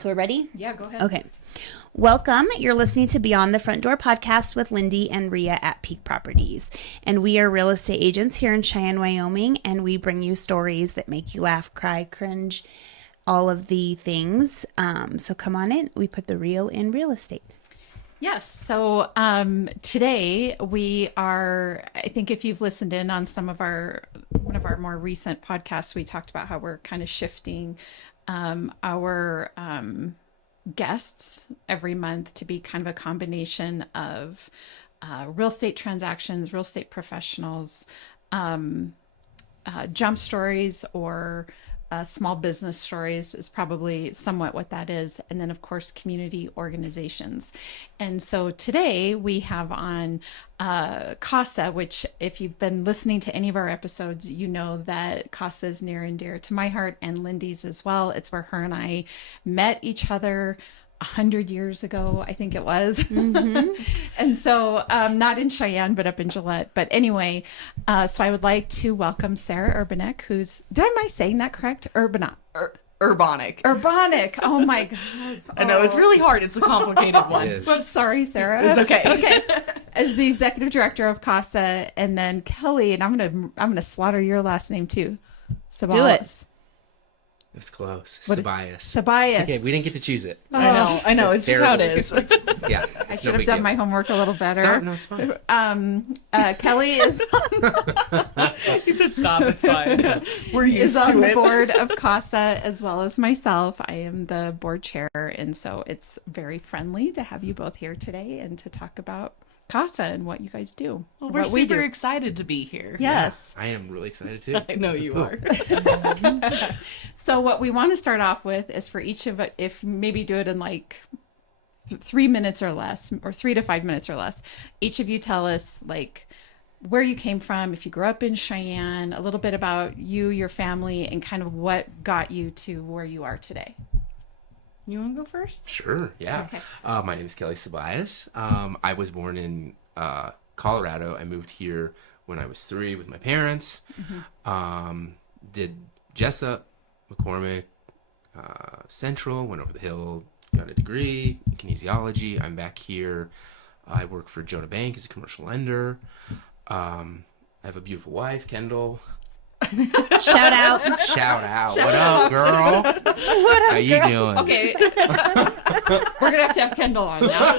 So we're ready? Yeah, go ahead. Okay. Welcome. You're listening to Beyond the Front Door podcast with Lindee and Rhea at Peak Properties. And we are real estate agents here in Cheyenne, Wyoming, and we bring you stories that make you laugh, cry, cringe, all of the things. So come on in. We put the real in real estate. Yes. So today we are, I think if you've listened in on one of our more recent podcasts, we talked about how we're kind of shifting our guests every month to be kind of a combination of real estate transactions, real estate professionals, jump stories, or small business stories is probably somewhat what that is. And then, of course, community organizations. And so today we have on CASA, which if you've been listening to any of our episodes, you know that CASA is near and dear to my heart and Lindee's as well. It's where her and I met each other 100 years ago, I think it was. Mm-hmm. And so not in Cheyenne, but up in Gillette. But anyway, so I would like to welcome Sarah Urbanek, am I saying that correct? Urbanek. Urbanek. Oh my God. I know, it's really hard. It's a complicated one. Well, sorry, Sarah. It's okay. Okay. As the Executive Director of CASA, and then Kelly, and I'm gonna slaughter your last name too. Ceballos. Do it. It was close. Ceballos. Ceballos. Okay, we didn't get to choose it. I know. It's just how it is. Yeah. I should have done my homework a little better. Stop. No, it's fine. Kelly is He said stop, it's fine. We're used to it. is on the board of CASA as well as myself. I am the board chair, and so it's very friendly to have you both here today and to talk about CASA and what you guys do. Well, we're super excited to be here. Yes. Yeah, I am really excited too. I know you are. So what we want to start off with is for each of it, if maybe do it in like 3 minutes or less, or 3 to 5 minutes or less, each of you tell us like where you came from, if you grew up in Cheyenne, a little bit about you, your family, and kind of what got you to where you are today. You want to go first? Sure, yeah. Okay. My name is Kelly Ceballos. I was born in Colorado. I moved here when I was 3 with my parents. Mm-hmm. Did Jessup, McCormick, Central, went over the hill, got a degree in kinesiology. I'm back here. I work for Jonah Bank as a commercial lender. I have a beautiful wife, Kendall. Shout out. What up, girl? How you doing? Okay. We're going to have Kendall on now.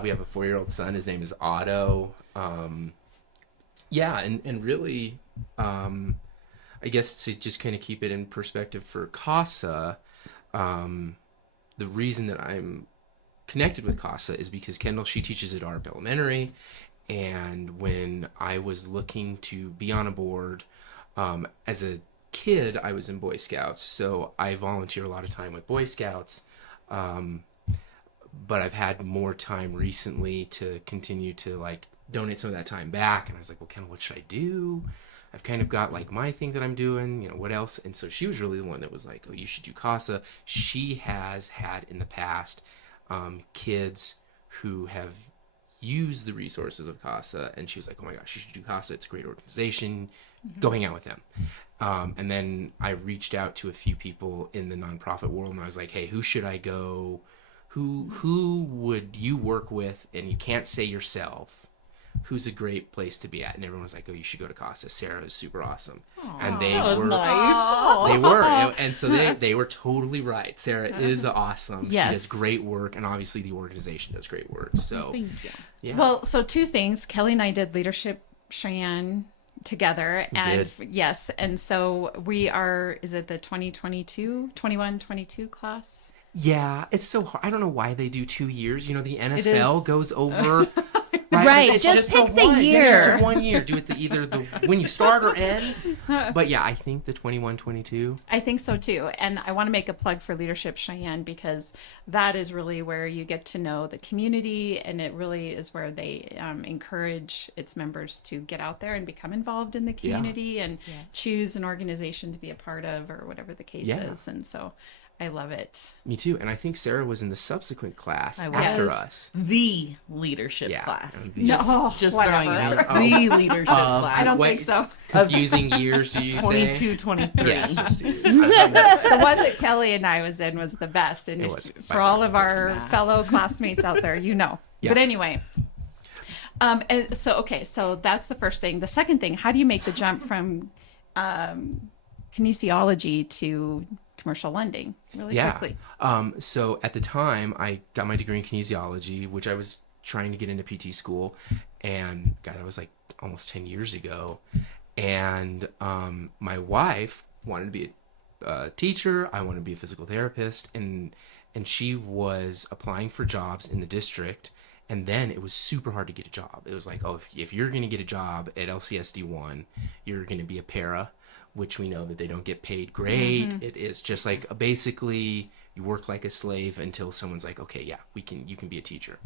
We have a 4-year-old son. His name is Otto. And really, I guess to just kind of keep it in perspective for CASA, the reason that I'm connected with CASA is because Kendall, she teaches at Arp Elementary. And when I was looking to be on a board, as a kid, I was in Boy Scouts. So I volunteer a lot of time with Boy Scouts. But I've had more time recently to continue to like donate some of that time back. And I was like, well, Ken, what should I do? I've kind of got like my thing that I'm doing, what else? And so she was really the one that was like, oh, you should do CASA. She has had in the past kids who have used the resources of CASA, and she was like, oh my gosh, you should do CASA. It's a great organization. Mm-hmm. Go hang out with them. And then I reached out to a few people in the nonprofit world, and I was like, hey, who should I go? Who would you work with? And you can't say yourself. Who's a great place to be at? And everyone was like, oh, you should go to CASA. Sarah is super awesome. Aww, and they that was were nice. They were. And so they were totally right. Sarah is awesome. Yes. She does great work, and obviously the organization does great work. So Thank you. yeah. Well, so 2 things. Kelly and I did Leadership Cheyenne together. And yes. And so we are, is it the 21-22 class? Yeah, it's so hard. I don't know why they do 2 years. The NFL goes over. Right, It's just pick the one. year. It's just 1 year. Do it either when you start or end. But yeah, I think the 21-22. I think so too. And I want to make a plug for Leadership Cheyenne because that is really where you get to know the community, and it really is where they encourage its members to get out there and become involved in the community and choose an organization to be a part of or whatever the case is. And so I love it. Me too. And I think Sarah was in the subsequent class I was. after Yes. us. The leadership Yeah. class. No, Just whatever. throwing it out. Oh. The leadership class. I don't What- think so. Confusing years, do you say? 22, 23. Yes. let's do it. The one that Kelly and I was in was the best. And It was, by for all far. of our fellow classmates out there, you know. Yeah. But anyway. And so that's the first thing. The second thing, how do you make the jump from kinesiology to commercial lending really quickly? So at the time, I got my degree in kinesiology, which I was trying to get into PT school. And God, that was like almost 10 years ago. And my wife wanted to be a teacher. I wanted to be a physical therapist. And she was applying for jobs in the district. And then it was super hard to get a job. It was like, oh, if you're going to get a job at LCSD1, you're going to be a para, which we know that they don't get paid great. Mm-hmm. It is just like basically you work like a slave until someone's like, okay, yeah, you can be a teacher.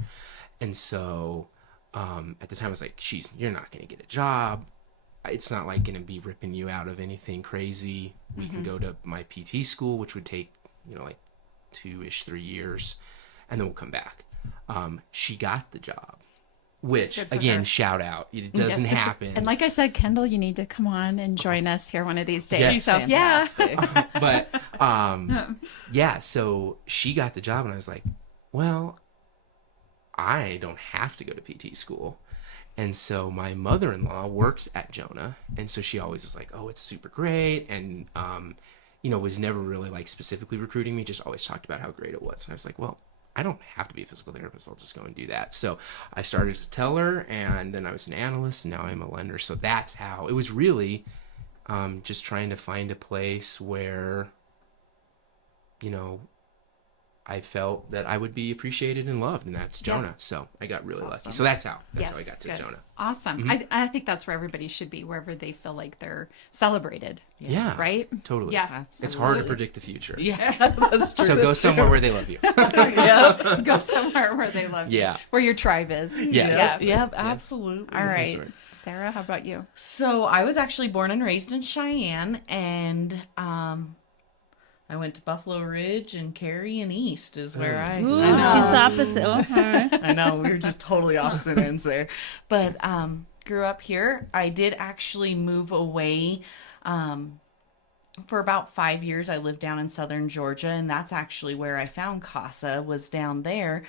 And so at the time I was like, you're not going to get a job. It's not like going to be ripping you out of anything crazy. We can go to my PT school, which would take, like 2-ish, 3 years, and then we'll come back. She got the job, which again, shout out. It doesn't happen. And like I said, Kendall, you need to come on and join us here one of these days. Yes. So Fantastic. But so she got the job, and I was like, well, I don't have to go to PT school. And so my mother-in-law works at Jonah, and so she always was like, oh, it's super great, and was never really like specifically recruiting me, just always talked about how great it was. And I was like, well, I don't have to be a physical therapist. I'll just go and do that. So I started as a teller, and then I was an analyst, and now I'm a lender. So that's how it was really just trying to find a place where, I felt that I would be appreciated and loved, and that's Jonah. So I got really lucky. So that's how I got to Jonah. Awesome. Mm-hmm. I think that's where everybody should be, wherever they feel like they're celebrated. Yeah. Right? Totally. Yeah. It's hard to predict the future. Yeah, that's true. So go somewhere where they love you. Yep. Go somewhere where they love you. Yeah. Where your tribe is. Yeah. Yep, absolutely. All right. right. Sarah, how about you? So I was actually born and raised in Cheyenne, and I went to Buffalo Ridge and Cary and East is where I Ooh, know. she's the opposite. Okay. I know, we were just totally opposite ends there. But grew up here. I did actually move away for about 5 years. I lived down in southern Georgia, and that's actually where I found CASA, was down there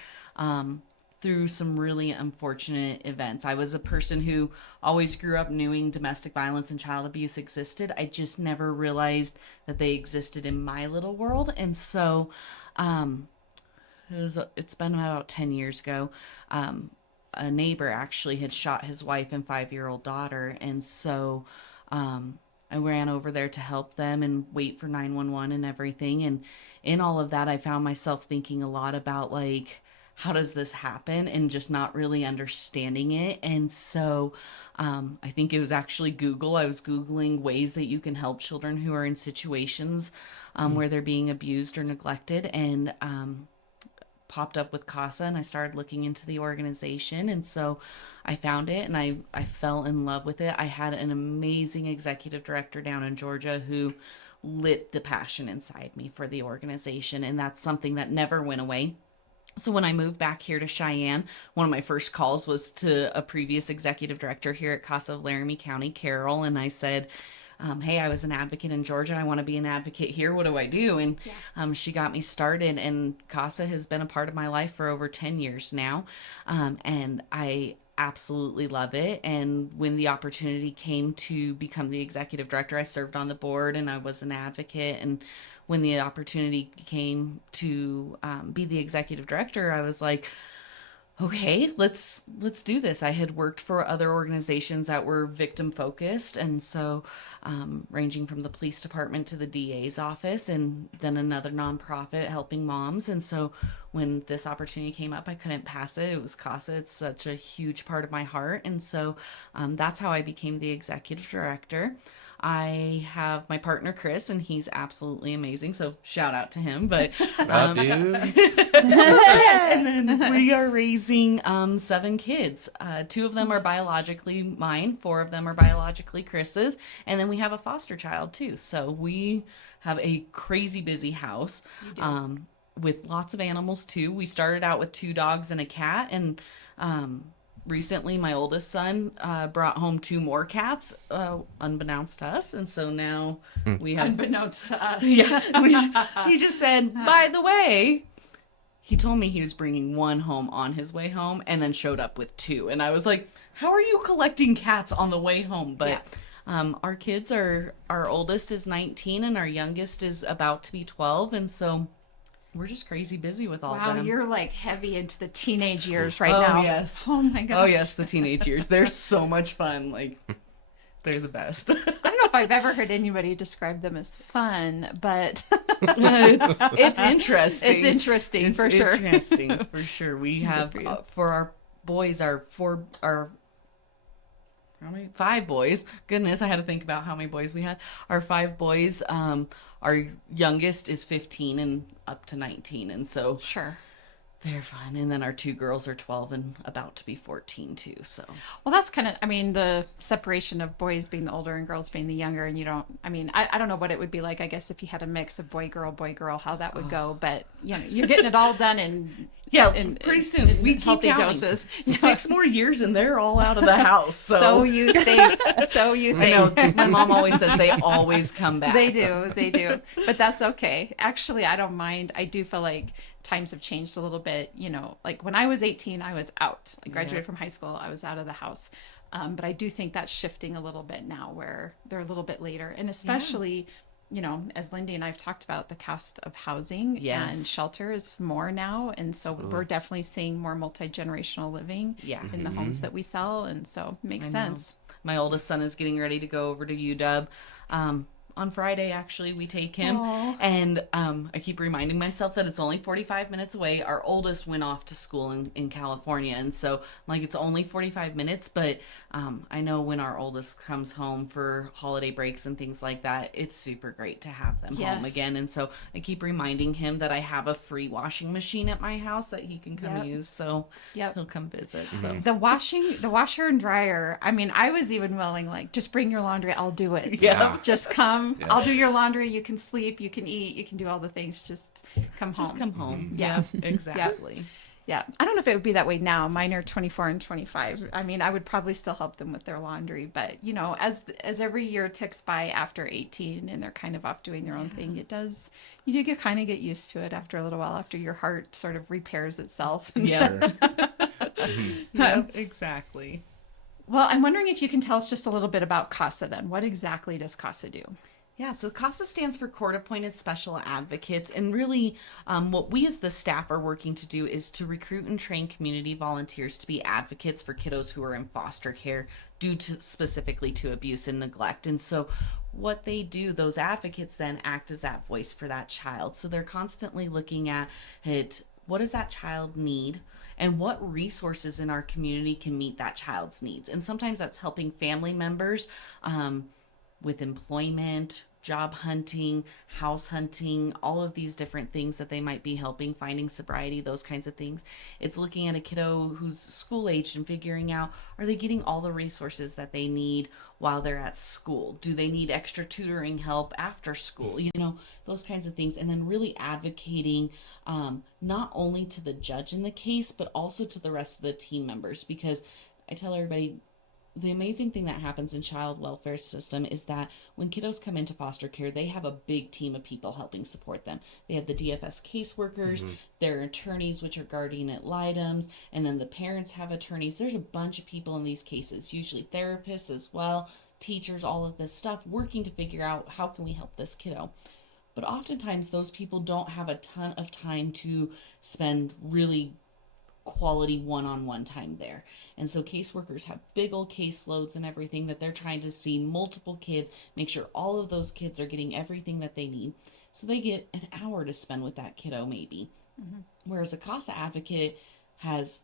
through some really unfortunate events. I was a person who always grew up knowing domestic violence and child abuse existed. I just never realized that they existed in my little world. And so it's been about 10 years ago. A neighbor actually had shot his wife and 5-year-old daughter. And so I ran over there to help them and wait for 911 and everything. And in all of that, I found myself thinking a lot about, like, how does this happen, and just not really understanding it. And so I think it was actually Google. I was Googling ways that you can help children who are in situations where they're being abused or neglected, and popped up with CASA, and I started looking into the organization. And so I found it, and I fell in love with it. I had an amazing executive director down in Georgia who lit the passion inside me for the organization, and that's something that never went away. So when I moved back here to Cheyenne, one of my first calls was to a previous executive director here at CASA of Laramie County, Carol, and I said, hey, I was an advocate in Georgia. I want to be an advocate here. What do I do? And she got me started, and CASA has been a part of my life for over 10 years now, and I absolutely love it. And when the opportunity came to become the executive director, I served on the board, and I was an advocate. And when the opportunity came to be the executive director, I was like, okay, let's do this. I had worked for other organizations that were victim focused, and so ranging from the police department to the DA's office, and then another nonprofit helping moms. And so when this opportunity came up, I couldn't pass it. It was CASA. It's such a huge part of my heart, and so that's how I became the executive director. I have my partner Chris, and he's absolutely amazing. So shout out to him. But dude. and then we are raising 7 kids. 2 of them are biologically mine. 4 of them are biologically Chris's, and then we have a foster child too. So we have a crazy busy house. With lots of animals too. We started out with 2 dogs and a cat, and recently my oldest son brought home 2 more cats, unbeknownst to us, and so now we have... Unbeknownst to us. Yeah. He just said, by the way, he told me he was bringing 1 home on his way home, and then showed up with 2, and I was like, how are you collecting cats on the way home? But our kids are, our oldest is 19, and our youngest is about to be 12, and so... we're just crazy busy with all of them. Wow, you're like heavy into the teenage years right oh, now. Yes. Oh my gosh. Oh yes, the teenage years. They're so much fun. Like, they're the best. I don't know if I've ever heard anybody describe them as fun, but it's interesting. It's interesting for sure. Interesting for sure. We have for our boys, our 5 boys. Goodness, I had to think about how many boys we had. Our 5 boys. Our youngest is 15 and up to 19, and so Sure. they're fun. And then our 2 girls are 12 and about to be 14 too. So Well, that's kind of, I mean, the separation of boys being the older and girls being the younger, and you don't, I mean, I don't know what it would be like, I guess, if you had a mix of boy, girl, how that would go, but, you know, you're getting it all done in pretty soon. We keep healthy counting. doses. 6 more years and they're all out of the house. So you think. I know. My mom always says they always come back. They do. But that's okay. Actually, I don't mind. I do feel like times have changed a little bit. You know, like when I was 18, I was out. I graduated from high school. I was out of the house. But I do think that's shifting a little bit now where they're a little bit later. And especially, you know, as Lindee and I have talked about, the cost of housing and shelter is more now. And so we're definitely seeing more multi-generational living in the homes that we sell. And so it makes sense. My oldest son is getting ready to go over to UW. On Friday, actually, we take him. Aww. And I keep reminding myself that it's only 45 minutes away. Our oldest went off to school in California. And so, like, it's only 45 minutes. But I know when our oldest comes home for holiday breaks and things like that, it's super great to have them home again. And so I keep reminding him that I have a free washing machine at my house that he can come use. So he'll come visit. So The washer and dryer, I mean, I was even willing, like, just bring your laundry, I'll do it. Yeah. Just come. Yeah. I'll do your laundry. You can sleep. You can eat. You can do all the things. Just come home. Just come home. Yeah. Exactly. Yeah. I don't know if it would be that way now. Mine are 24 and 25. I mean, I would probably still help them with their laundry. But, you know, as every year ticks by after 18 and they're kind of off doing their own thing, you do kind of get used to it after a little while, after your heart sort of repairs itself. Yeah. Exactly. Well, I'm wondering if you can tell us just a little bit about CASA then. What exactly does CASA do? Yeah, so CASA stands for Court Appointed Special Advocates, and really what we as the staff are working to do is to recruit and train community volunteers to be advocates for kiddos who are in foster care due to specifically to abuse and neglect. And so what they do, those advocates then act as that voice for that child. So they're constantly looking at it, what does that child need? And what resources in our community can meet that child's needs? And sometimes that's helping family members with employment, job hunting, house hunting, all of these different things that they might be helping, finding sobriety, those kinds of things. It's looking at a kiddo who's school aged and figuring out, are they getting all the resources that they need while they're at school? Do they need extra tutoring help after school? You know, those kinds of things. And then really advocating not only to the judge in the case, but also to the rest of the team members. Because I tell everybody, the amazing thing that happens in child welfare system is that when kiddos come into foster care, they have a big team of people helping support them. They have the DFS caseworkers, their attorneys, which are guardian ad litems, and then the parents have attorneys. There's a bunch of people in these cases, usually therapists as well, teachers, all of this stuff, working to figure out how can we help this kiddo. But oftentimes those people don't have a ton of time to spend really quality one-on-one time there. And so caseworkers have big old caseloads and everything that they're trying to see multiple kids, make sure all of those kids are getting everything that they need. So they get an hour to spend with that kiddo maybe. Whereas a CASA advocate has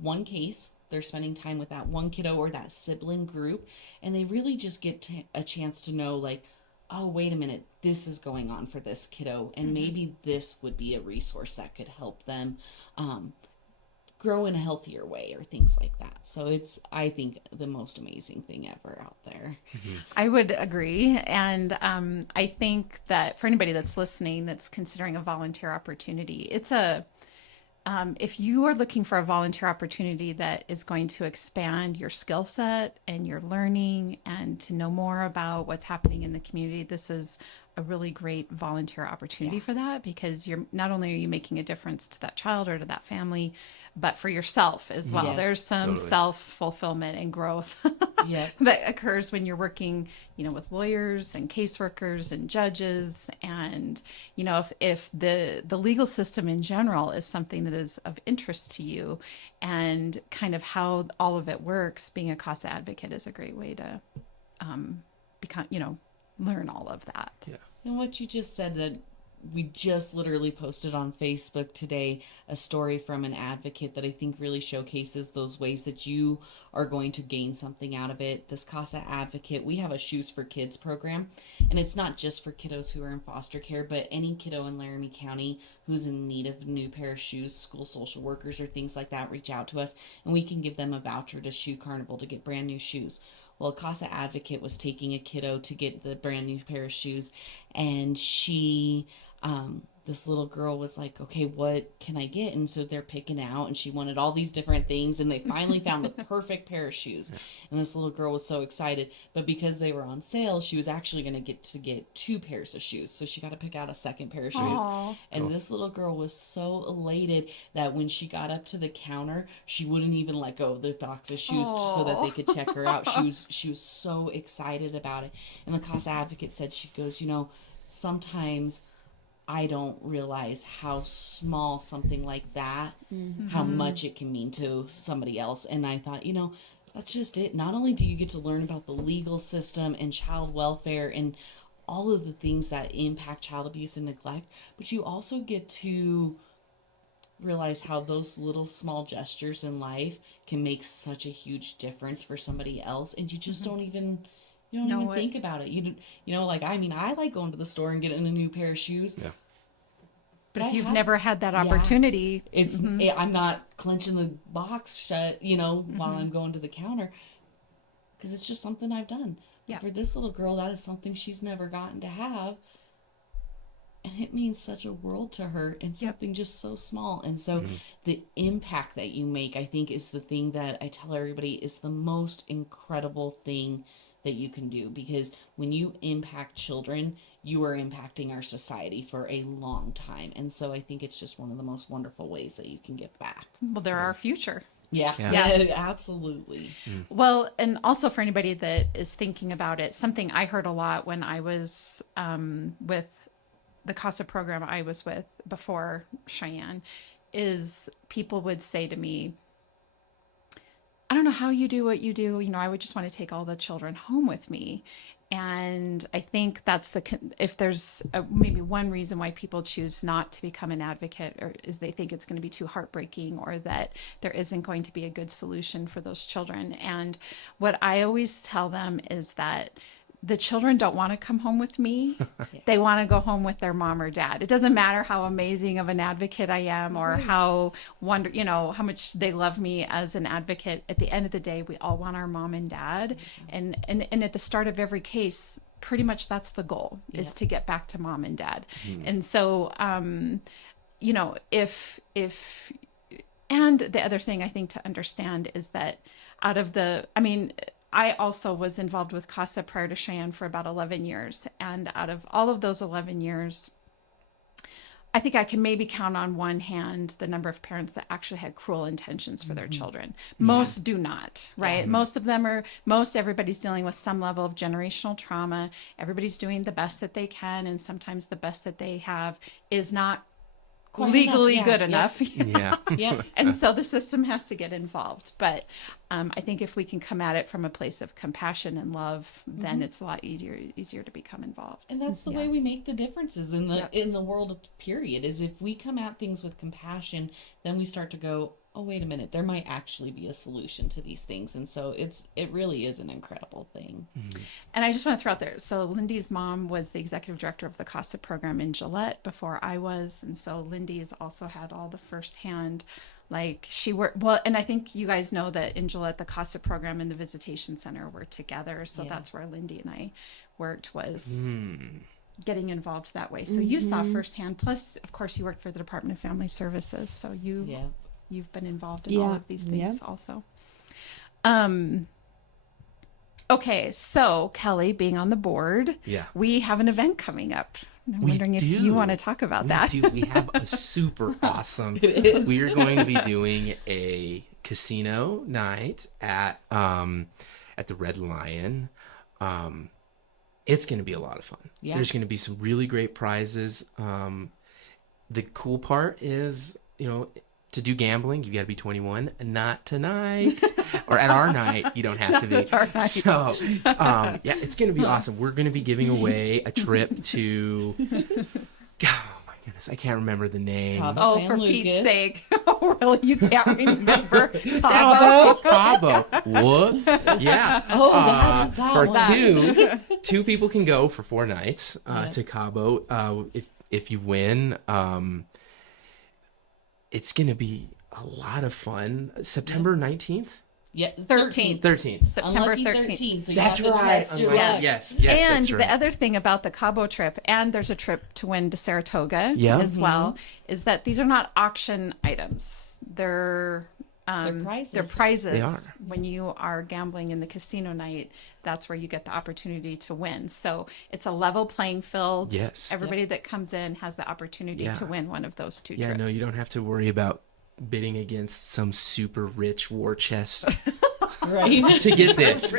one case they're spending time with that one kiddo or that sibling group, and they really just get a chance to know, like, oh, wait a minute, this is going on for this kiddo, and maybe this would be a resource that could help them grow in a healthier way, or things like that. So it's, I think, the most amazing thing ever out there. I would agree. And I think that for anybody that's listening, that's considering a volunteer opportunity, it's if you are looking for a volunteer opportunity that is going to expand your skill set and your learning and to know more about what's happening in the community, this is a really great volunteer opportunity for that, because you're not only are you making a difference to that child or to that family, but for yourself as well. Yes, There's some totally. self-fulfillment and growth that occurs when you're working, with lawyers and caseworkers and judges. And, if the legal system in general is something that is of interest to you, and kind of how all of it works, being a CASA advocate is a great way to become, learn all of that. Yeah. And what you just said, that we just literally posted on Facebook today a story from an advocate that I think really showcases those ways that you are going to gain something out of it. This CASA advocate, we have a Shoes for Kids program, and it's not just for kiddos who are in foster care, but any kiddo in Laramie County who's in need of a new pair of shoes, school social workers or things like that reach out to us, and we can give them a voucher to Shoe Carnival to get brand new shoes. Well, a CASA advocate was taking a kiddo to get the brand new pair of shoes, and she, this little girl was like, okay, what can I get? And so they're picking out, and she wanted all these different things, and they finally found the perfect pair of shoes. And this little girl was so excited, but because they were on sale, she was actually going to get 2 pairs of shoes. So she got to pick out a second pair of shoes. Aww. And this little girl was so elated that when she got up to the counter, she wouldn't even let go of the box of shoes so that they could check her out. She was so excited about it. And the CASA advocate said, she goes, sometimes I don't realize how small something like that, how much it can mean to somebody else. And I thought, that's just it. Not only do you get to learn about the legal system and child welfare and all of the things that impact child abuse and neglect, but you also get to realize how those little small gestures in life can make such a huge difference for somebody else. And you just don't even... You don't even think about it. I like going to the store and getting a new pair of shoes. Yeah. But if you've never had that opportunity, it's I'm not clenching the box shut, while I'm going to the counter, because it's just something I've done. Yeah. For this little girl, that is something she's never gotten to have, and it means such a world to her, and something just so small. And so the impact that you make, I think, is the thing that I tell everybody is the most incredible thing that you can do, because when you impact children, you are impacting our society for a long time. And so I think it's just one of the most wonderful ways that you can give back. well, they're our future. Yeah, absolutely. Well, and also for anybody that is thinking about it, something I heard a lot when I was with the CASA program I was with before Cheyenne, is people would say to me, I don't know how you do what you do. I would just want to take all the children home with me. And I think that's if there's maybe one reason why people choose not to become an advocate, or is they think it's going to be too heartbreaking, or that there isn't going to be a good solution for those children. And what I always tell them is that the children don't want to come home with me. They want to go home with their mom or dad. It doesn't matter how amazing of an advocate I am, or how how much they love me as an advocate. At the end of the day, we all want our mom and dad. And at the start of every case, pretty much that's the goal, is to get back to mom and dad. And so, if and the other thing I think to understand is that I also was involved with CASA prior to Cheyenne for about 11 years. And out of all of those 11 years, I think I can maybe count on one hand the number of parents that actually had cruel intentions for their children. Most do not, right? Most everybody's dealing with some level of generational trauma. Everybody's doing the best that they can. And sometimes the best that they have is not legally good enough. Yeah. And so the system has to get involved. But I think if we can come at it from a place of compassion and love, then it's a lot easier to become involved. And that's the way we make the differences in the world, period, is if we come at things with compassion, then we start to go, oh, wait a minute, there might actually be a solution to these things. And so it really is an incredible thing. And I just want to throw out there, so Lindee's mom was the executive director of the CASA program in Gillette before I was. And so Lindee's also had all the firsthand, like she worked, well, and I think you guys know that in Gillette, the CASA program and the visitation center were together. So that's where Lindee and I worked, was getting involved that way. So you saw firsthand, plus of course you worked for the Department of Family Services. So you've been involved in all of these things also. Okay, so Kelly, being on the board, we have an event coming up. I'm wondering if you want to talk about that. We have a super awesome. We are going to be doing a casino night at the Red Lyon. It's going to be a lot of fun. Yeah. There's going to be some really great prizes. The cool part is, to do gambling, you got to be 21. Not tonight, or at our night, you don't have to be. So, it's going to be awesome. We're going to be giving away a trip to. Oh my goodness, I can't remember the name. For Pete's sake! Oh, really? You can't remember? Cabo. Whoops. Yeah. For two people can go for 4 nights to Cabo. If you win. It's going to be a lot of fun. September 19th? Yeah, 13th. September 13th. So that's right. Yes, and that's right. The other thing about the Cabo trip, and there's a trip to win to Saratoga as well, is that these are not auction items. They're prizes. They're prizes. They are. When you are gambling in the casino night, that's where you get the opportunity to win. So it's a level playing field. Yes. Everybody that comes in has the opportunity to win one of those 2 trips. Yeah, no, you don't have to worry about bidding against some super rich war chest right to get this.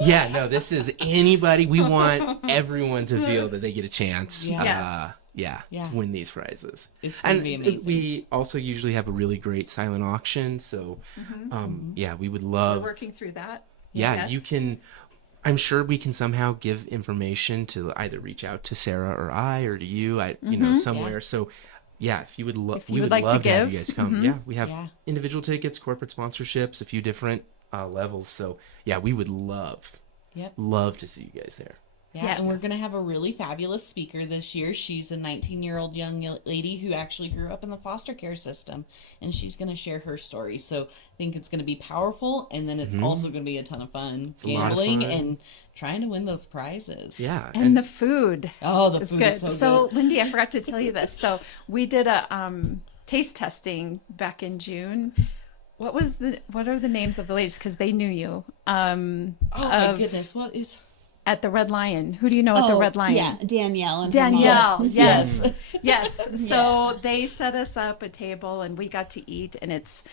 Yeah, no, this is anybody. We want everyone to feel that they get a chance. To win these prizes. It's going to be amazing. We also usually have a really great silent auction. So, we would love. We're working through that. Yeah, you can. I'm sure we can somehow give information to either reach out to Sarah or I or to you. Somewhere. Yeah. So, if you would love, we would like love to have you guys come. Yeah, we have individual tickets, corporate sponsorships, a few different levels. So, we would love to see you guys there. Yeah, and we're going to have a really fabulous speaker this year. She's a 19-year-old young lady who actually grew up in the foster care system, and she's going to share her story. So I think it's going to be powerful, and then it's also going to be a ton of fun. It's gambling and trying to win those prizes. Yeah. And the food. Oh, the food is so good. Lindee, I forgot to tell you this. So we did a taste testing back in June. What are the names of the ladies? Because they knew you. My goodness. What is... At the Red Lion. Who do you know at the Red Lion? Yeah, Danielle. And Danielle, yes. So they set us up a table and we got to eat, and it's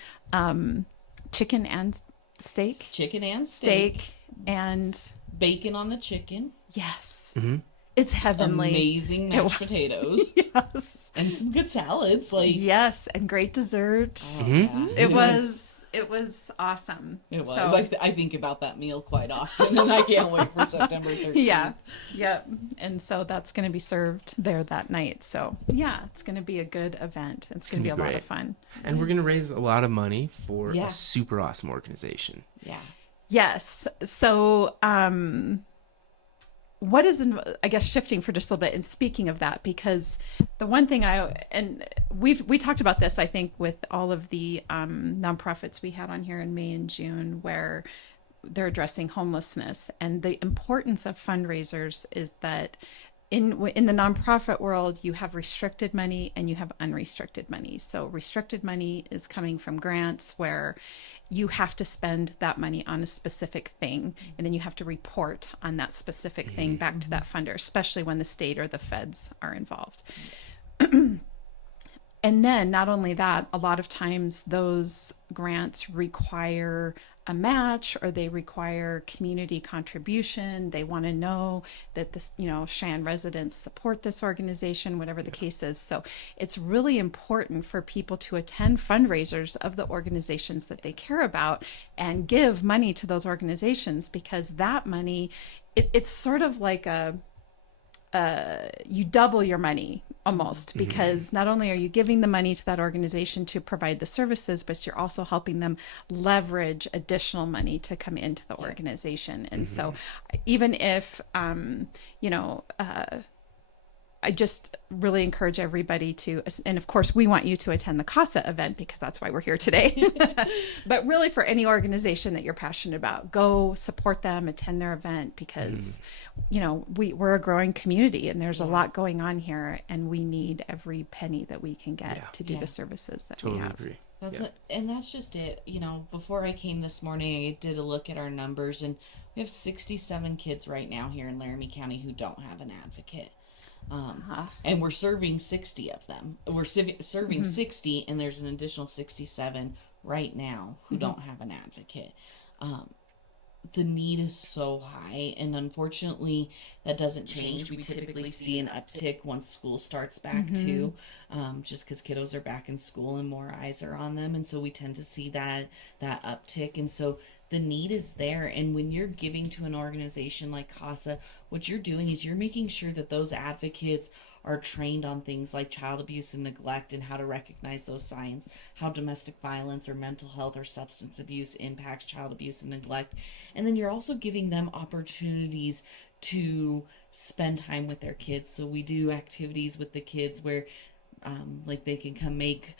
chicken and steak. Chicken and steak. And bacon on the chicken. Yes. Mm-hmm. It's heavenly. Amazing mashed potatoes. Yes. And some good salads. Yes, and great dessert. Oh, yeah. It was awesome. It was. So, I think about that meal quite often, and I can't wait for September 13th. Yeah. And so that's going to be served there that night. So, it's going to be a good event. It's going to be a lot of fun. And we're going to raise a lot of money for a super awesome organization. Yeah. Yes. So, what is, I guess, shifting for just a little bit, and speaking of that, because the one thing we talked about this, I think, with all of the nonprofits we had on here in May and June, where they're addressing homelessness, and the importance of fundraisers is that in the nonprofit world, you have restricted money and you have unrestricted money. So restricted money is coming from grants where you have to spend that money on a specific thing, and then you have to report on that specific thing back to that funder, especially when the state or the feds are involved. Yes. And then not only that, a lot of times those grants require a match, or they require community contribution. They want to know that this, Cheyenne residents support this organization, whatever the case is. So it's really important for people to attend fundraisers of the organizations that they care about and give money to those organizations, because that money, it's sort of like you double your money almost, because not only are you giving the money to that organization to provide the services, but you're also helping them leverage additional money to come into the organization. And so even if, I just really encourage everybody to, and of course we want you to attend the CASA event because that's why we're here today. But really, for any organization that you're passionate about, go support them, attend their event, because we're a growing community and there's a lot going on here, and we need every penny that we can get to do the services that we have. Agree. And that's just it. Before I came this morning, I did a look at our numbers, and we have 67 kids right now here in Laramie County who don't have an advocate. And we're serving 60 of them. We're serving 60, and there's an additional 67 right now who don't have an advocate. The need is so high, and unfortunately that doesn't change. We typically see an uptick once school starts back too, just because kiddos are back in school and more eyes are on them, and so we tend to see that uptick. And so the need is there. And when you're giving to an organization like CASA, what you're doing is you're making sure that those advocates are trained on things like child abuse and neglect, and how to recognize those signs, how domestic violence or mental health or substance abuse impacts child abuse and neglect. And then you're also giving them opportunities to spend time with their kids. So we do activities with the kids where like they can come make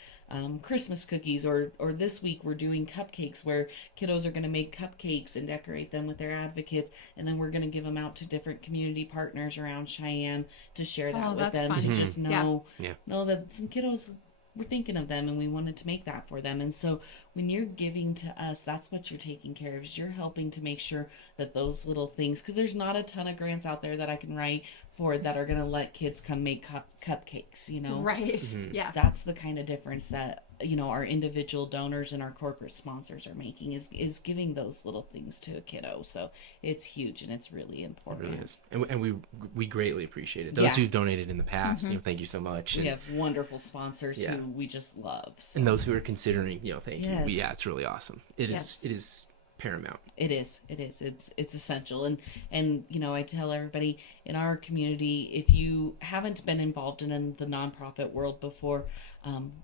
Christmas cookies, or this week we're doing cupcakes where kiddos are going to make cupcakes and decorate them with their advocates, and then we're going to give them out to different community partners around Cheyenne to share that with them, to just know that some kiddos, we're thinking of them and we wanted to make that for them. And so when you're giving to us, that's what you're taking care of, is you're helping to make sure that those little things, because there's not a ton of grants out there that I can write for that are going to let kids come make cupcakes, Right. Yeah. That's the kind of difference that our individual donors and our corporate sponsors are making, is giving those little things to a kiddo. So it's huge, and it's really important. It really is. And we greatly appreciate it. Those who've donated in the past, thank you so much. We have wonderful sponsors who we just love. So. And those who are considering, thank you. Yes. Yeah, it's really awesome. It is paramount. It is. It's essential. And I tell everybody in our community, if you haven't been involved in the nonprofit world before,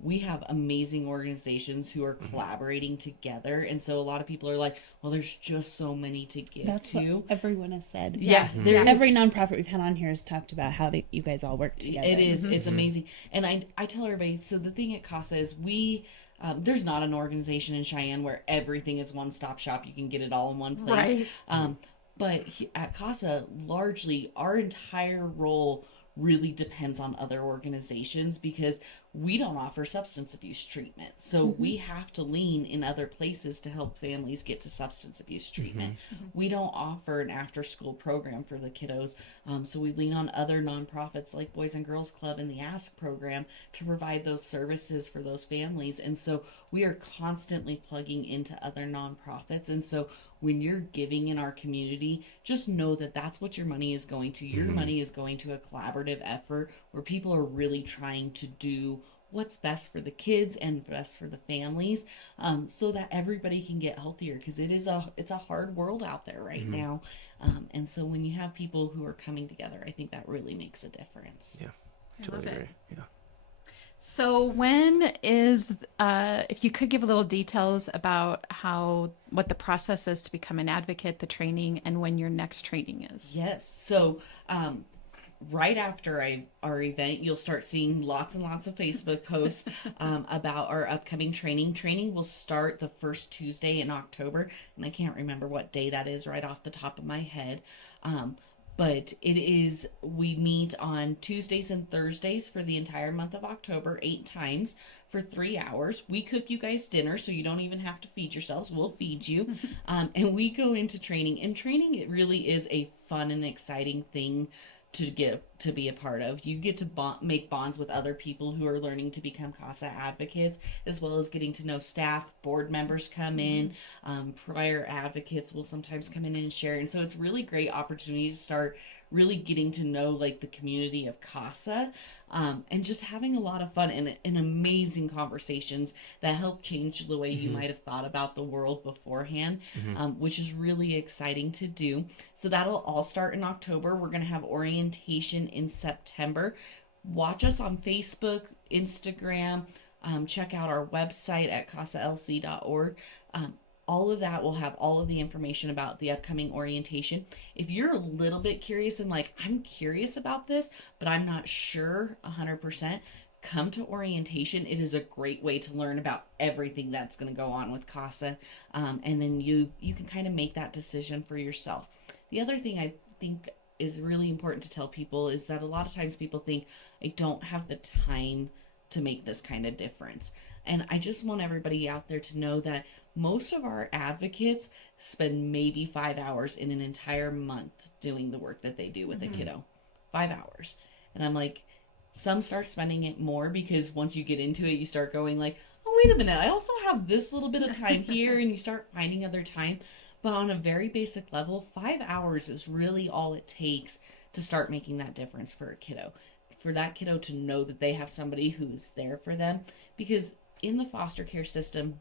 we have amazing organizations who are collaborating together. And so a lot of people are like, well, there's just so many to give That's to. what everyone has said. Yeah. Every nonprofit we've had on here has talked about how you guys all work together. It is. It's amazing. And I tell everybody, so the thing at CASA is there's not an organization in Cheyenne where everything is one-stop shop. You can get it all in one place. Right. But at CASA, largely, our entire role really depends on other organizations, because we don't offer substance abuse treatment. So we have to lean in other places to help families get to substance abuse treatment. We don't offer an after-school program for the kiddos. So we lean on other nonprofits like Boys and Girls Club and the Ask program to provide those services for those families. And so we are constantly plugging into other nonprofits. And so when you're giving in our community, just know that that's what your money is going to. Your money is going to a collaborative effort where people are really trying to do what's best for the kids and best for the families, so that everybody can get healthier, because it's a hard world out there right now. And so when you have people who are coming together, I think that really makes a difference. Yeah, totally agree. Yeah. So when is, if you could give a little details about what the process is to become an advocate, the training, and when your next training is. Yes. So right after our event, you'll start seeing lots and lots of Facebook posts about our upcoming training. Training will start the first Tuesday in October, and I can't remember what day that is right off the top of my head. But we meet on Tuesdays and Thursdays for the entire month of October, 8 times for 3 hours. We cook you guys dinner, so you don't even have to feed yourselves. We'll feed you. And we go into training. And training, it really is a fun and exciting thing to be a part of. You get to make bonds with other people who are learning to become CASA advocates, as well as getting to know staff. Board members come in, prior advocates will sometimes come in and share. And so it's really great opportunity to start really getting to know the community of CASA, and just having a lot of fun and amazing conversations that help change the way you might have thought about the world beforehand, which is really exciting to do. So that'll all start in October. We're going to have orientation in September. watch us on Facebook, Instagram, check out our website at casalc.org. All of that will have all of the information about the upcoming orientation. If you're a little bit curious and like, I'm curious about this, but I'm not sure 100%, come to orientation. It is a great way to learn about everything that's going to go on with CASA. And then you can kind of make that decision for yourself. The other thing I think is really important to tell people is that a lot of times people think, I don't have the time to make this kind of difference. And I just want everybody out there to know that most of our advocates spend maybe 5 hours in an entire month doing the work that they do with a kiddo. 5 hours. And I'm like, some start spending it more because once you get into it, you start going like, oh, wait a minute, I also have this little bit of time here, and you start finding other time. But on a very basic level, 5 hours is really all it takes to start making that difference for a kiddo. For that kiddo to know that they have somebody who's there for them. Because in the foster care system,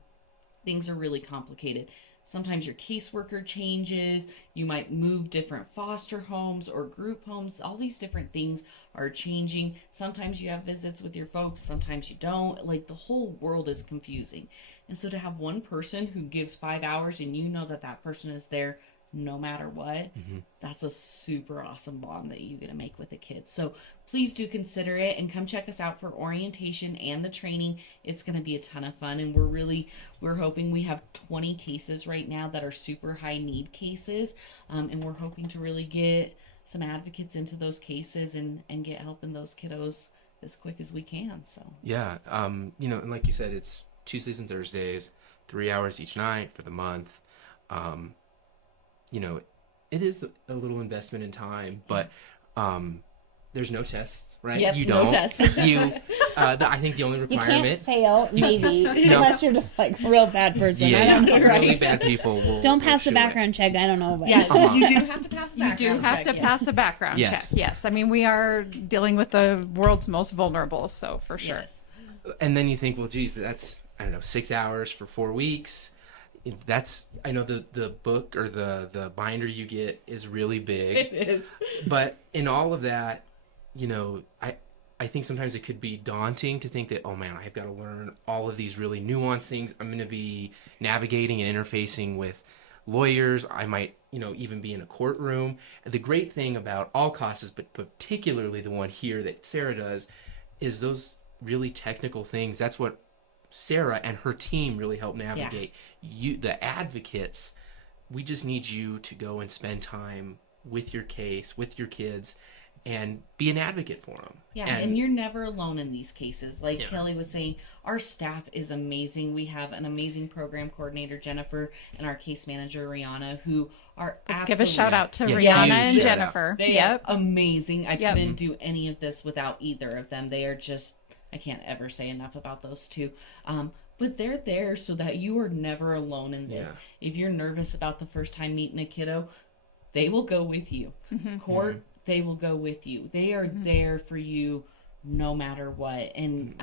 things are really complicated. Sometimes your caseworker changes, you might move different foster homes or group homes. All these different things are changing. Sometimes you have visits with your folks, sometimes you don't. Like, the whole world is confusing. And so to have one person who gives 5 hours and you know that that person is there no matter what, that's a super awesome bond that you get to make with the kids. So please do consider it and come check us out for orientation and the training. It's going to be a ton of fun, and we're hoping we have 20 cases right now that are super high need cases, and we're hoping to really get some advocates into those cases and get helping those kiddos as quick as we can. So Yeah, and like you said, it's Tuesdays and Thursdays, 3 hours each night for the month. It is a little investment in time, but there's no tests, right? Yep, you no don't. tests. I think the only You requirement. can't fail, maybe, unless you're just like a real bad person. I don't know, right? Really bad people will. Don't pass the show it. background check. I don't know. But yeah, you do have to pass a You background do have check, to yes. pass a background Yes. check. Yes. I mean, we are dealing with the world's most vulnerable, so for sure. Yes. And then you think, well, geez, that's 6 hours for 4 weeks. I know the book or the binder you get is really big. It is. But in all of that, I think sometimes it could be daunting to think that, oh man, I've got to learn all of these really nuanced things. I'm going to be navigating and interfacing with lawyers. I might, even be in a courtroom. And the great thing about all CASAs, but particularly the one here that Sarah does, is those really technical things. That's what Sarah and her team really help navigate. You, the advocates, we just need you to go and spend time with your case, with your kids, and be an advocate for them. Yeah, and you're never alone in these cases. Like Kelly was saying, our staff is amazing. We have an amazing program coordinator, Jennifer, and our case manager, Rihanna, who are Let's give a shout out to Yeah, Rihanna huge and shout Jennifer. They Yep. are amazing. I couldn't do any of this without either of them. They are just, I can't ever say enough about those two. But they're there so that you are never alone in this. Yeah. If you're nervous about the first time meeting a kiddo, they will go with you. Court, they will go with you. They are there for you no matter what. And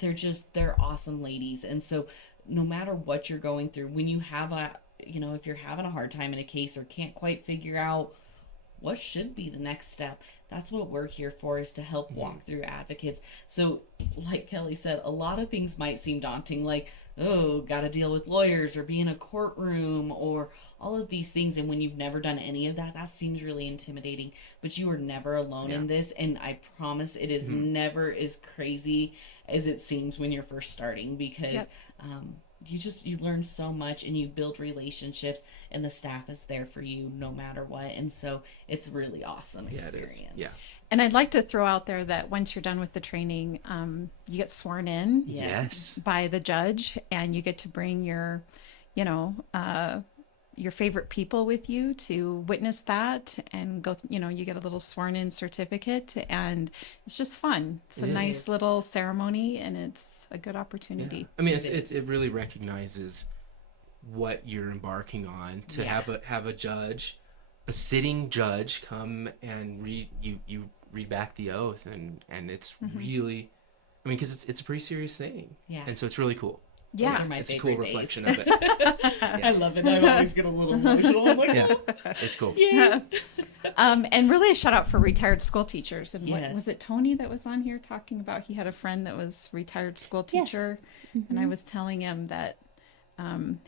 they're awesome ladies. And so no matter what you're going through, when you have if you're having a hard time in a case or can't quite figure out what should be the next step, that's what we're here for, is to help walk through advocates. So like Kelly said, a lot of things might seem daunting, like, oh, got to deal with lawyers or be in a courtroom or all of these things. And when you've never done any of that, that seems really intimidating, but you are never alone in this. And I promise it is never as crazy as it seems when you're first starting, because you learn so much and you build relationships, and the staff is there for you no matter what. And so it's really awesome experience. It is. Yeah. And I'd like to throw out there that once you're done with the training, you get sworn in Yes. by the judge, and you get to bring your favorite people with you to witness that, and go, you get a little sworn in certificate, and it's just fun. It's a nice little ceremony, and it's a good opportunity. Yeah. I mean, it really recognizes what you're embarking on, to have a judge, a sitting judge, come and read back the oath, and it's really, because it's a pretty serious thing. Yeah. And so it's really cool. Yeah. Those are my It's a favorite cool days. reflection of it. I love it. I always get a little emotional. I'm like, Yeah, it's cool. And really a shout out for retired school teachers. And what Yes. was it, Tony, that was on here talking about he had a friend that was retired school teacher, and I was telling him that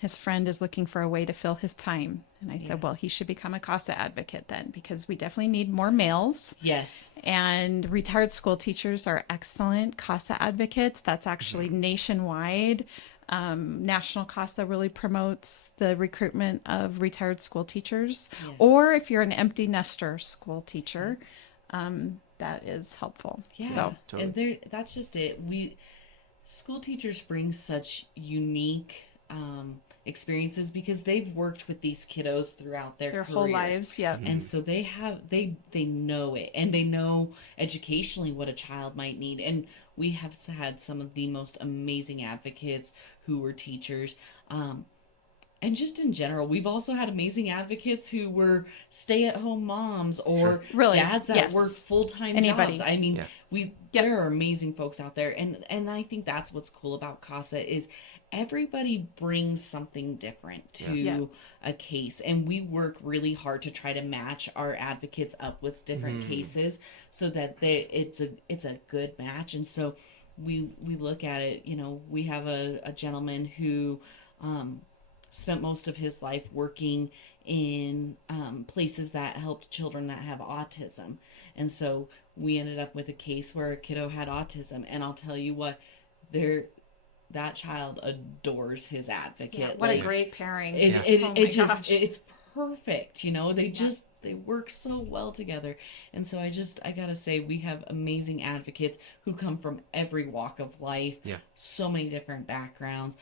his friend is looking for a way to fill his time, and I said, well, he should become a CASA advocate then, because we definitely need more males. yes. And retired school teachers are excellent CASA advocates. That's actually nationwide. National CASA really promotes the recruitment of retired school teachers. Or if you're an empty nester school teacher, that is helpful. Yeah. So Totally. And there, that's just it. School teachers bring such unique experiences because they've worked with these kiddos throughout their whole career. lives, yeah. And so they know it, and they know educationally what a child might need. And we have had some of the most amazing advocates who were teachers. And just in general, we've also had amazing advocates who were stay-at-home moms or Really, dads that yes. work full-time Anybody. jobs. I mean, Yeah. there are amazing folks out there, and I think that's what's cool about CASA is everybody brings something different to a case, and we work really hard to try to match our advocates up with different cases so that it's a good match. And so we look at it, you know, we have a gentleman who spent most of his life working in places that helped children that have autism. And so we ended up with a case where a kiddo had autism. And I'll tell you what, that child adores his advocate. Yeah, what a great pairing. It's perfect. You know, they work so well together. And so I gotta say, we have amazing advocates who come from every walk of life. Yeah. So many different backgrounds.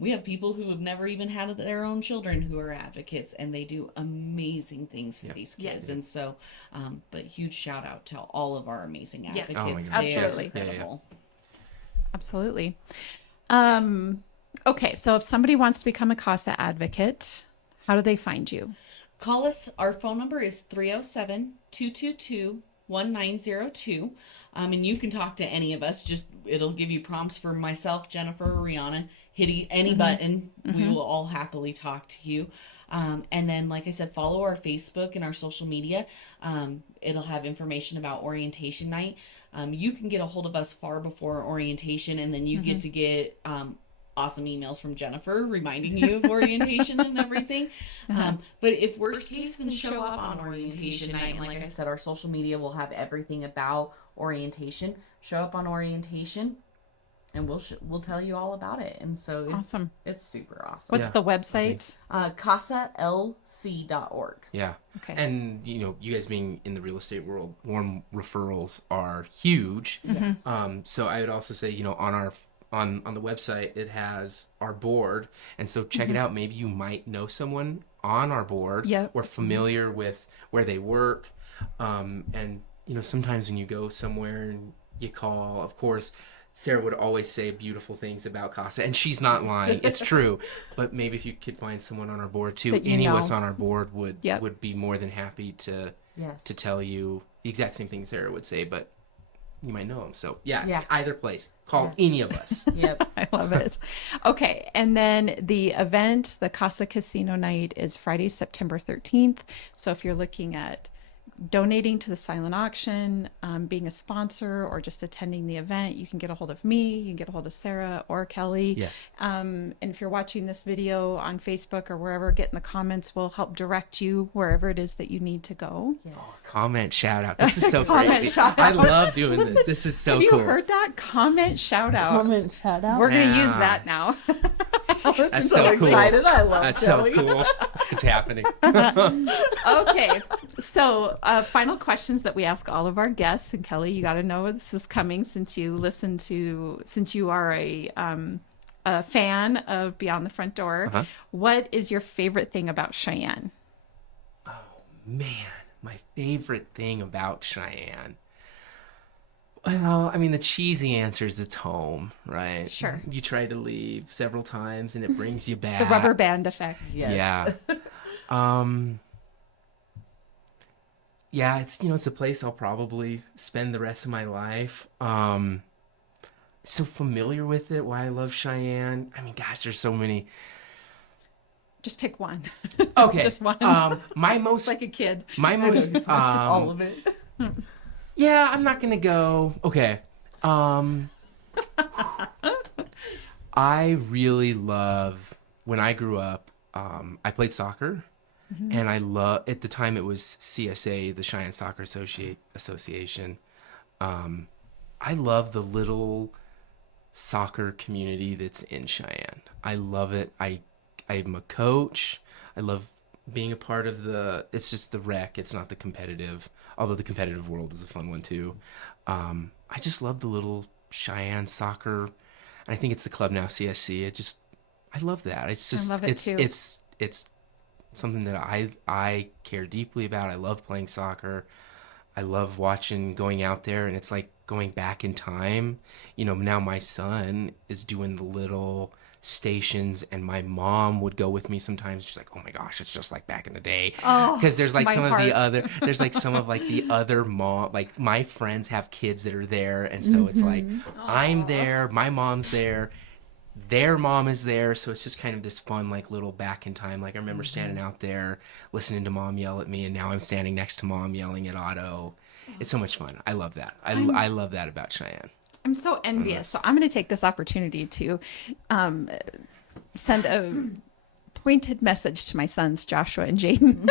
We have people who have never even had their own children who are advocates, and they do amazing things for these kids. Yes. And so, but huge shout out to all of our amazing Yes. advocates. Oh my God. They are Absolutely. incredible. Absolutely. Okay, so if somebody wants to become a CASA advocate, how do they find you? Call us. Our phone number is 307-222-1902. And you can talk to any of us. It'll give you prompts for myself, Jennifer, or Rihanna. Hit any button. We will all happily talk to you. And then, like I said, follow our Facebook and our social media. It'll have information about orientation night. You can get a hold of us far before orientation, and then you get to get awesome emails from Jennifer reminding you of orientation and everything. But if worst case, then show up on orientation night. And like I said, our social media will have everything about orientation. Show up on orientation, and we'll tell you all about it. And so it's Awesome. It's super awesome. What's the website? CASALC.org. Yeah. Okay. And, you know, you guys being in the real estate world, warm referrals are huge. Yes. So I would also say, you know, on the website, it has our board. And so check it out. Maybe you might know someone on our board or familiar with where they work. And, you know, sometimes when you go somewhere and you call, of course, Sarah would always say beautiful things about CASA, and she's not lying. It's true. But maybe if you could find someone on our board too, That you any of know. us on our board would be more than happy to tell you the exact same thing Sarah would say, but you might know them. So either place, call any of us. Yep. I love it. Okay. And then the event, the CASA Casino Night, is Friday, September 13th. So if you're looking at donating to the silent auction, being a sponsor, or just attending the event, you can get a hold of me, you can get a hold of Sarah or Kelly. Yes. And if you're watching this video on Facebook or wherever, get in the comments. We'll help direct you wherever it is that you need to go. Comment, shout out. This is so Comment, crazy. shout I out. love doing this. This is so Have you cool. heard that? Comment, shout out. Comment, shout out. We're going to Yeah. use that now. That's so so cool. excited. I love That's Kelly. so cool. It's happening. Okay, so final questions that we ask all of our guests, and Kelly, you got to know this is coming since you are a fan of Beyond the Front Door. What is your favorite thing about Cheyenne? Man, my favorite thing about Cheyenne. Well, I mean, the cheesy answer is it's home, right? Sure. You try to leave several times and it brings you back. The rubber band effect. Yes. Yeah. Yeah, it's a place I'll probably spend the rest of my life. so familiar with it, why I love Cheyenne. I mean, gosh, there's so many. Just pick one. Okay. Just one. My most like a kid. My most All of it. Yeah, I'm not gonna go. Okay. I really love when I grew up. I played soccer, and I love at the time it was CSA, the Cheyenne Soccer Association. I love the little soccer community that's in Cheyenne. I love it. I'm a coach. I love being a part of it's just the rec. It's not the competitive, although the competitive world is a fun one too. I just love the little Cheyenne soccer. I think it's the club now, CSC. I love that. It's just, I love it too. It's something that I care deeply about. I love playing soccer. I love going out there, and it's like going back in time. Now my son is doing the little stations, and my mom would go with me sometimes. She's like, oh my gosh, it's just like back in the day. Because there's like some of the other, mom, like my friends have kids that are there, and so it's like I'm there, my mom's there, their mom is there, so it's just kind of this fun like little back in time. Like I remember standing out there listening to mom yell at me, and now I'm standing next to mom yelling at Otto. It's so much fun. I love that. I love that about Cheyenne. I'm so envious. So I'm going to take this opportunity to send a pointed message to my sons, Joshua and Jaden.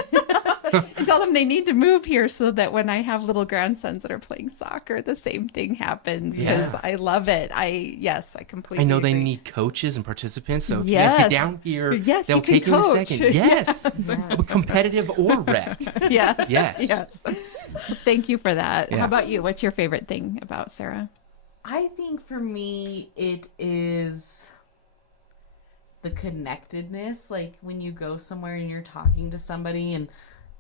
And tell them they need to move here so that when I have little grandsons that are playing soccer, the same thing happens, because I love it. I completely I know agree. they need coaches and participants, so if you guys get down here, they'll take you in a second. Yes. Competitive or rec. Yes. Thank you for that. Yeah. How about you? What's your favorite thing about Sarah? I think for me, it is the connectedness. Like when you go somewhere and you're talking to somebody and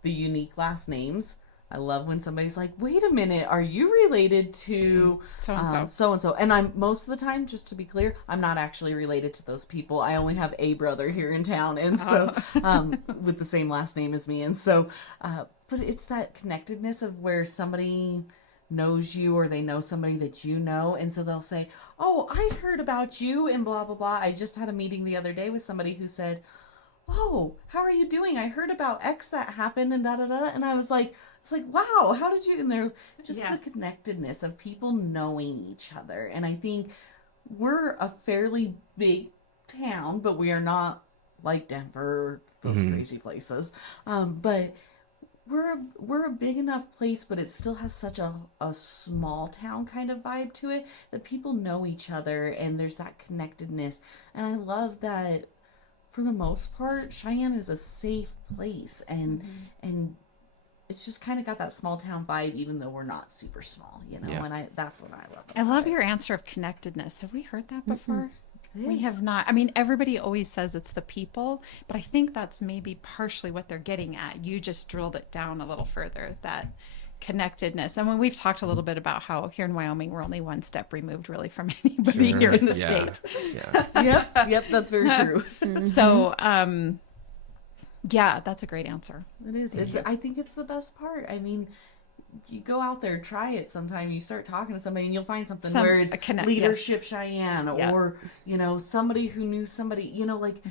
the unique last names. I love when somebody's like, wait a minute, are you related to so-and-so? And I'm most of the time, just to be clear, I'm not actually related to those people. I only have a brother here in town. And so with the same last name as me. And so, but it's that connectedness of where somebody knows you or they know somebody that you know, and so they'll say, oh, I heard about you and blah blah blah. I just had a meeting the other day with somebody who said, oh, how are you doing? I heard about X that happened and da da da. And I was like, wow, how did you? And they're just the connectedness of people knowing each other. And I think we're a fairly big town, but we are not like Denver, those crazy places. But we're a big enough place, but it still has such a small town kind of vibe to it that people know each other and there's that connectedness. And I love that for the most part, Cheyenne is a safe place, and it's just kind of got that small town vibe, even though we're not super small, and that's what I love about I love it. your answer of connectedness. Have we heard that before? We have not. I mean, everybody always says it's the people, but I think that's maybe partially what they're getting at. You just drilled it down a little further, that connectedness. And when we've talked a little bit about how here in Wyoming, we're only one step removed really from anybody here in the state. Yep, that's very true. So, that's a great answer. It is. I think it's the best part. I mean, you go out there, try it sometime. You start talking to somebody and you'll find something where it's leadership Cheyenne or, somebody who knew somebody,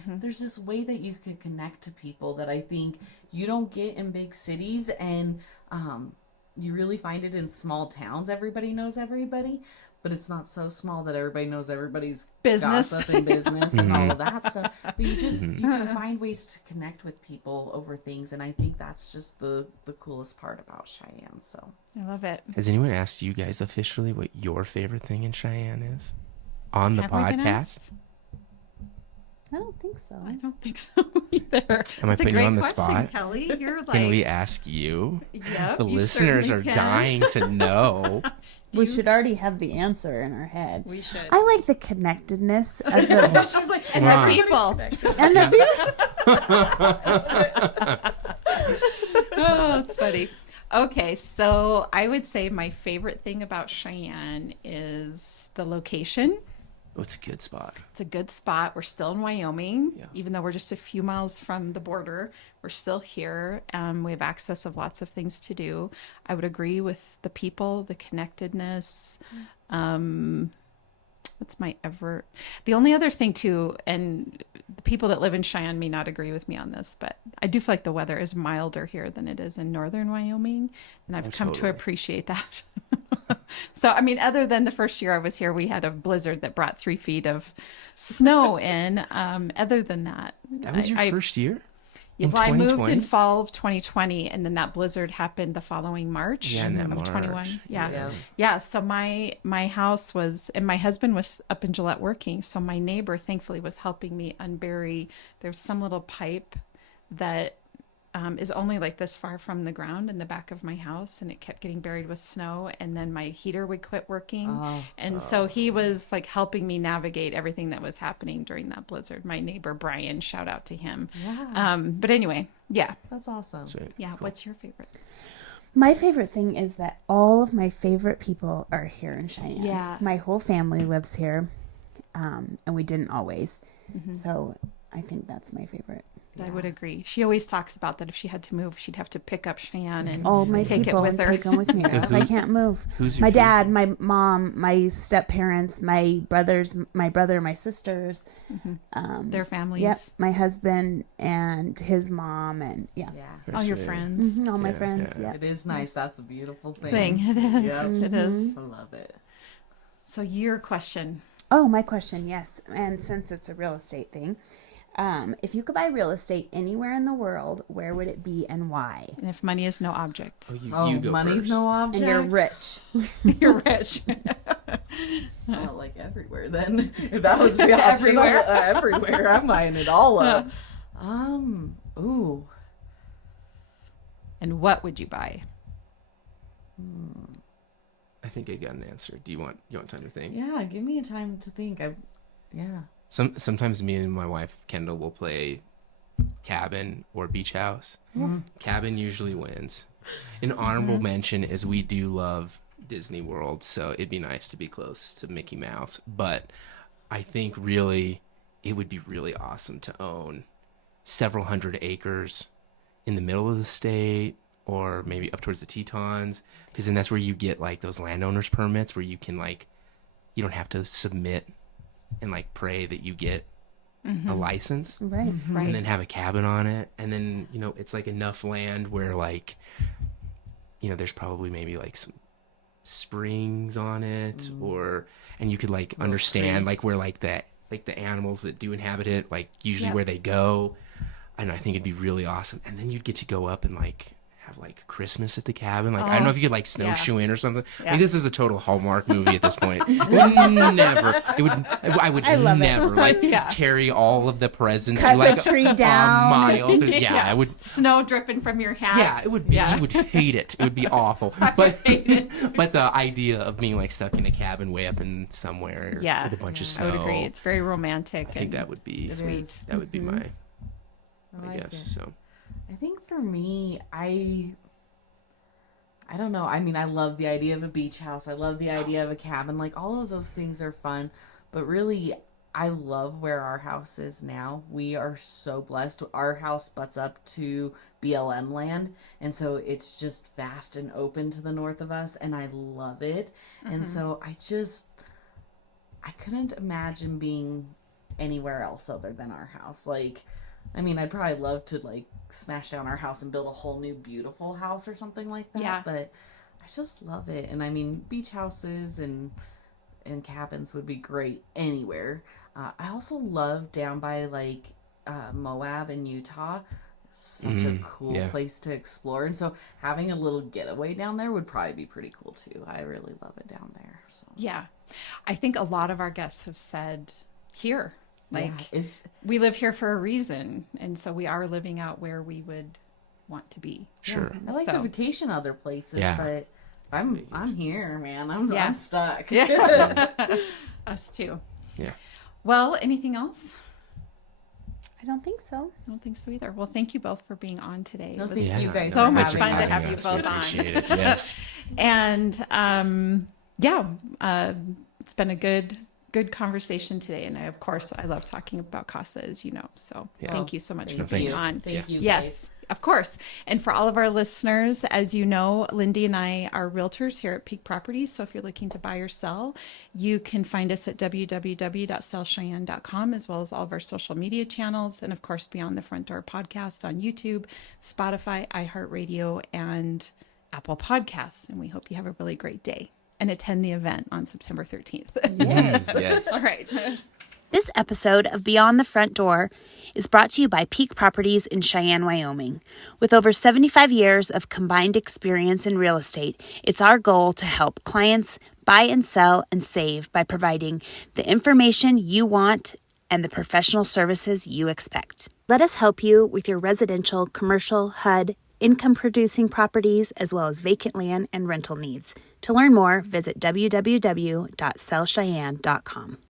there's this way that you can connect to people that I think you don't get in big cities, and you really find it in small towns. Everybody knows everybody, but it's not so small that everybody knows everybody's business gossip and business and all of that stuff. But you can find ways to connect with people over things, and I think that's just the coolest part about Cheyenne. So I love it. Has anyone asked you guys officially what your favorite thing in Cheyenne is on the podcast? I don't think so. I don't think so either. Am I putting you on the spot? Kelly? You're like, Can we ask you? Yep, The listeners are dying to know. We should already have the answer in our head. We should. I like the connectedness of the She's like, and Wow. the people. And the Oh, it's funny. Okay, so I would say my favorite thing about Cheyenne is the location. Oh, it's a good spot. It's a good spot. We're still in Wyoming, Yeah. even though we're just a few miles from the border. We're still here. We have access of lots of things to do. I would agree with the people, the connectedness. The only other thing too, and the people that live in Cheyenne may not agree with me on this, but I do feel like the weather is milder here than it is in northern Wyoming, and I've come to appreciate that. So, I mean, other than the first year I was here, we had a blizzard that brought 3 feet of snow in. Other than that, That was your first year? Well, I moved in fall of 2020, and then that blizzard happened the following March of 21. Yeah. So my house was, and my husband was up in Gillette working. So my neighbor, thankfully, was helping me unbury. There's some little pipe that is only like this far from the ground in the back of my house, and it kept getting buried with snow, and then my heater would quit working. So he was like helping me navigate everything that was happening during that blizzard. My neighbor Brian, shout out to him. But anyway, that's awesome. Sweet. Cool. What's your favorite? My favorite thing is that all of my favorite people are here in Cheyenne. Yeah. My whole family lives here, and we didn't always. So I think that's my favorite. I would agree. She always talks about that if she had to move, she'd have to pick up Cheyenne and all my take people it with her. Take them with me. I can't move. Who's your my dad, my mom, my step parents, my brothers, my brother, my sisters, Their families. Yep, my husband and his mom, and All your friends. all my friends. Yeah. It is nice. That's a beautiful thing. It is. Yep. It is. I love it. So your question. Oh, my question, yes. And since it's a real estate thing, if you could buy real estate anywhere in the world, where would it be and why? And if money is no object. You go money's first. no object. And you're rich. You're rich. Oh, like everywhere then. If that was the option, everywhere. I'm buying it all up. Ooh. And what would you buy? I think I got an answer. Do you want time to think? Yeah, give me a time to think. Sometimes me and my wife Kendall will play cabin or beach house. Cabin usually wins. An honorable mention is we do love Disney World, so it'd be nice to be close to Mickey Mouse. But I think really it would be really awesome to own several hundred acres in the middle of the state, or maybe up towards the Tetons, because then that's where you get like those landowners permits where you can like, you don't have to submit and like pray that you get a license, Right. and then have a cabin on it, and then it's like enough land where like there's probably maybe like some springs on it, and you could like understand like where like the animals that do inhabit it, like usually where they go. And I think it'd be really awesome. And then you'd get to go up and like have like Christmas at the cabin. Like I don't know if you could like snowshoe in or something. Like this is a total Hallmark movie at this point. I would never like carry all of the presents Cut like the tree a down. mile. I would. Snow dripping from your hat. Yeah, it would be. I would hate it. It would be awful. But the idea of being like stuck in a cabin way up in somewhere with a bunch of snow. I would agree. It's very romantic. I think that would be sweet. That would be my guess. It. So I think for me, I don't know. I mean, I love the idea of a beach house. I love the idea of a cabin. Like all of those things are fun, but really I love where our house is now. We are so blessed. Our house butts up to BLM land, and so it's just vast and open to the north of us, and I love it. And so I couldn't imagine being anywhere else other than our house. Like, I mean, I'd probably love to like smash down our house and build a whole new beautiful house or something like that. Yeah. But I just love it. And I mean, beach houses and cabins would be great anywhere. I also love down by like Moab in Utah. Such a cool place to explore. And so having a little getaway down there would probably be pretty cool too. I really love it down there. So yeah. I think a lot of our guests have said here. Like we live here for a reason, and so we are living out where we would want to be. Sure. I like to vacation other places, but I'm here, man. I'm stuck. Us too. Yeah. Well, anything else? I don't think so. I don't think so either. Well, thank you both for being on today. No, it was thank you guys so for much having fun to us. have you We both on. appreciate it. Yes. And it's been a good conversation today, and I love talking about CASA, as you know. So thank you so much for being on. Thank you. Yes. Of course. And for all of our listeners, as you know, Lindee and I are realtors here at Peak Properties. So if you're looking to buy or sell, you can find us at www.sellcheyenne.com, as well as all of our social media channels. And of course, Beyond the Front Door podcast on YouTube, Spotify, iHeartRadio, and Apple Podcasts. And we hope you have a really great day and attend the event on September 13th. Yes. Yes. All right. This episode of Beyond the Front Door is brought to you by Peak Properties in Cheyenne, Wyoming. With over 75 years of combined experience in real estate, it's our goal to help clients buy and sell and save by providing the information you want and the professional services you expect. Let us help you with your residential, commercial, HUD, income-producing properties, as well as vacant land and rental needs. To learn more, visit www.sellcheyenne.com.